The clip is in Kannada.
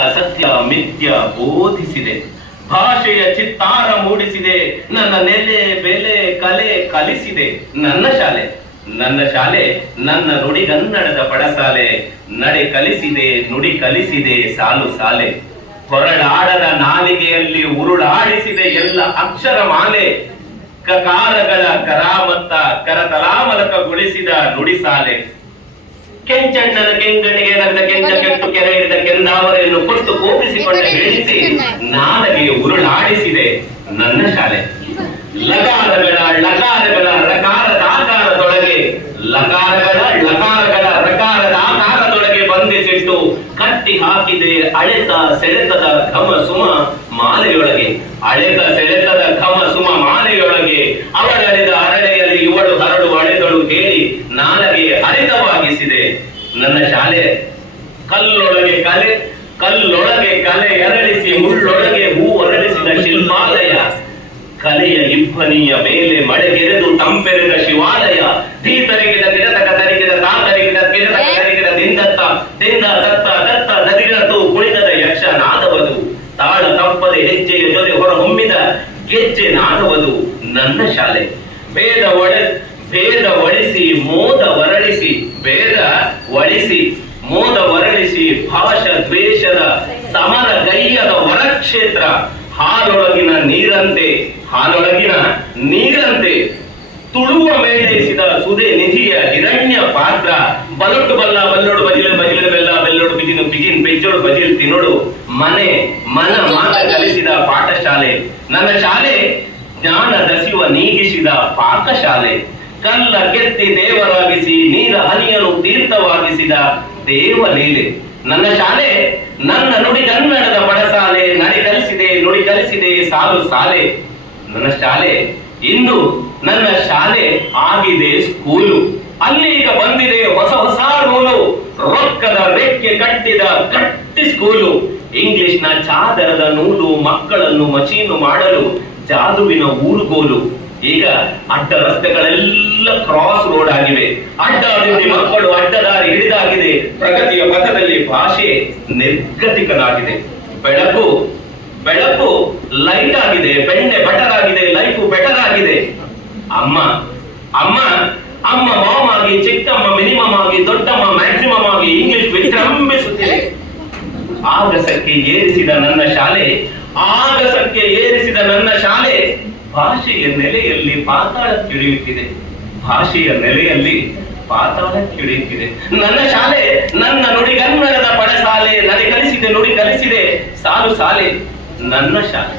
ಸತ್ಯ ಮಿಥ್ಯ ಬೋಧಿಸಿದೆ, ಭಾಷೆಯ ಚಿತ್ತಾರ ಮೂಡಿಸಿದೆ, ನನ್ನ ನೆಲೆ ಬೆಲೆ ಕಲೆ ಕಲಿಸಿದೆ. ನನ್ನ ಶಾಲೆ ನನ್ನ ನುಡಿಗನ್ನಡದ ಪಡಸಾಲೆ, ನಡೆ ಕಲಿಸಿದೆ ನುಡಿ ಕಲಿಸಿದೆ ಸಾಲು ಸಾಲೆ. ಹೊರಡಾಡದ ನಾಲಿಗೆಯಲ್ಲಿ ಉರುಳಾಡಿಸಿದೆ ಎಲ್ಲ ಅಕ್ಷರ ಮಾಲೆ, ಕಕಾರಗಳ ಕರಾಮತ್ತ ಕರತಲಾಮಲಕಗೊಳಿಸಿದ ನುಡಿಸಾಲೆ. ಕೆಂಚಣ್ಣನ ಕೆಂಗಣಿಗೆ ನಗದ ಕೆಂಚ ಕೆಟ್ಟು ಕೆರೆ ಹಿಡಿದ ಕೆಂದಾವರೆಯನ್ನು ಕೊಟ್ಟು ಕೋಪಿಸಿಕೊಂಡ ಹೇಳಿಸಿ ನಾಲಗೆ ಉರುಳಾಡಿಸಿದೆ ನನ್ನ ಶಾಲೆ. ಲಕಾರಗಳ ರಕಾರದ ಆಕಾರದೊಳಗೆ, ಲಕಾರಗಳ ರಕಾರದ ಆಕಾರದೊಳಗೆ ಬಂಧಿಸಿಟ್ಟು ಕಟ್ಟಿ ಹಾಕಿದೆ ಅಳೆತ ಸೆಳೆತದ ಘಮ ಸುಮ ಮಾಲೆಯೊಳಗೆ. ಅಳೆತ ಸೆಳೆತದ ಘಮ ಸುಮ ಮಾಲೆಯೊಳಗೆ ಅವಳಳೆದ ಅರಳೆಯಲ್ಲಿ ಇವಳು ಹರಡು ಅಳೆದಳು ಹೇಳಿ ನಾಲಗೆ ಹರಿತವಾಗಿಸಿದೆ ನನ್ನ ಶಾಲೆ. ಕಲ್ಲೊಳಗೆ ಕಲೆ ಎರಳಿಸಿ ಮುಳ್ಳೊಳಗೆ ಹೂ ಅರಳಿಸಿದ ಶಿಲ್ಪಾಲಯ. ಕಲೆಯ ಇಬ್ಬನಿಯ ಮೇಲೆ ಮಳೆಗೆರೆದು ತಂಪೆರೆದ ಶಿವಾಲಯ. ಧೀತರಿಗಿದ ಗಿಡತಕ ತರಿಗಿದ ತಾತರಿಗಿದ ಗಿಡತಕ ತರಿಗಿದ ದಿಂದತ್ತ ದತ್ತ ನದಿಗಳತು ಕುಣಿತದ ಯಕ್ಷ ನಾದವದು. ತಾಳ ತಪ್ಪದೆ ಹೆಜ್ಜೆಯ ಜೊತೆ ಹೊರ ಹೊಮ್ಮಿದ ಗೆಜ್ಜೆ ನಾದವದು ನನ್ನ ಶಾಲೆ. ಭೇದ ಒಳಿಸಿ ಮೋದ ವರಳಿಸಿ ಭಾಷ ದ್ವೇಷದ ಸಮರ ಗೈಯದ ವರಕ್ಷೇತ್ರ. ಹಾಲೊಳಗಿನ ನೀರಂತೆ ತುಳುವ ಮೇಳೈಸಿದ ಸುದೆ ನಿಧಿಯ ಹಿರಣ್ಯ ಪಾತ್ರ. ಬಲೊಟ್ಟು ಬಲ್ಲ ಬಲ್ಲೋಡು ಬಜಿಲು ಬೆಲ್ಲ ಬೆಲ್ಲೋಡು ಬಿಜಿನ್ ಬೆಜ್ಜೋಡು ಬಜಿಲ್ ತಿನ್ನೋಡು ಮನ ಮಾತ ಕಲಿಸಿದ ಪಾಠಶಾಲೆ. ನನ್ನ ಶಾಲೆ ಜ್ಞಾನ ದಸಿವ ನೀಗಿಸಿದ ಪಾಕಶಾಲೆ. ಕಲ್ಲ ಕೆತ್ತಿ ದೇವರಾಗಿಸಿ ನೀರ ಹನಿಯನ್ನು ತೀರ್ಥವಾಗಿಸಿದ ದೇವಲೀಲೆ. ನನ್ನ ಶಾಲೆ ನನ್ನ ನುಡಿಗನ್ನಡದ ಪಡಸಾಲೆ, ನಡೆ ಕಲಿಸಿದೆ ನುಡಿ ಕಲಿಸಿದೆ ಸಾಲು ಸಾಲೆ. ನನ್ನ ಶಾಲೆ ಇಂದು ನನ್ನ ಶಾಲೆ ಆಗಿದೆ ಸ್ಕೂಲು. ಅಲ್ಲಿ ಈಗ ಬಂದಿದೆ ಹೊಸ ರೂಲು. ರೊಕ್ಕದ ರೆಕ್ಕೆ ಕಟ್ಟಿದ ಗಟ್ಟಿ ಸ್ಕೂಲು. ಇಂಗ್ಲಿಷ್ನ ಚಾದರದ ನೂಲು ಮಕ್ಕಳನ್ನು ಮಚೀನು ಮಾಡಲು ಜಾದುವಿನ ಊರುಗೋಲು. ಈಗ ಅಡ್ಡ ರಸ್ತೆಗಳೆಲ್ಲ ಕ್ರಾಸ್ ರೋಡ್ ಆಗಿವೆ. ಅಡ್ಡಾದಿ ಮಕ್ಕಳು ಅಡ್ಡದಾರಿ ಹಿಡಿದಾಗಿದೆ. ಪ್ರಗತಿಯ ಪಥದಲ್ಲಿ ಭಾಷೆ ನಿರ್ಗತಿಕನಾಗಿದೆ. ಬೆಳಕು ಲೈಟ್ ಆಗಿದೆ, ಬೆಣ್ಣೆ ಬಟರ್ ಆಗಿದೆ, ಲೈಫು ಬೆಟರ್ ಆಗಿದೆ. ಅಮ್ಮ ಮಾಮ್ ಆಗಿ, ಚಿಕ್ಕಮ್ಮ ಮಿನಿಮಮ್ ಆಗಿ, ದೊಡ್ಡಮ್ಮ ಮ್ಯಾಕ್ಸಿಮಮ್ ಆಗಿ ಇಂಗ್ಲಿಷ್ ವಿಜೃಂಭಿಸುತ್ತಿದೆ. ಆಗಸಕ್ಕೆ ಏರಿಸಿದ ನನ್ನ ಶಾಲೆ ಭಾಷೆಯ ನೆಲೆಯಲ್ಲಿ ಪಾತಾಳಕ್ಕಿಳಿಯುತ್ತಿದೆ. ನನ್ನ ಶಾಲೆ ನನ್ನ ನುಡಿಗನ್ನಡದ ಪಡಸಾಲೆ, ನಡೆ ಕಲಿಸಿದೆ ನುಡಿ ಕಲಿಸಿದೆ ಸಾಲು ಸಾಲೆ. ನನ್ನ ಶಾಲೆ.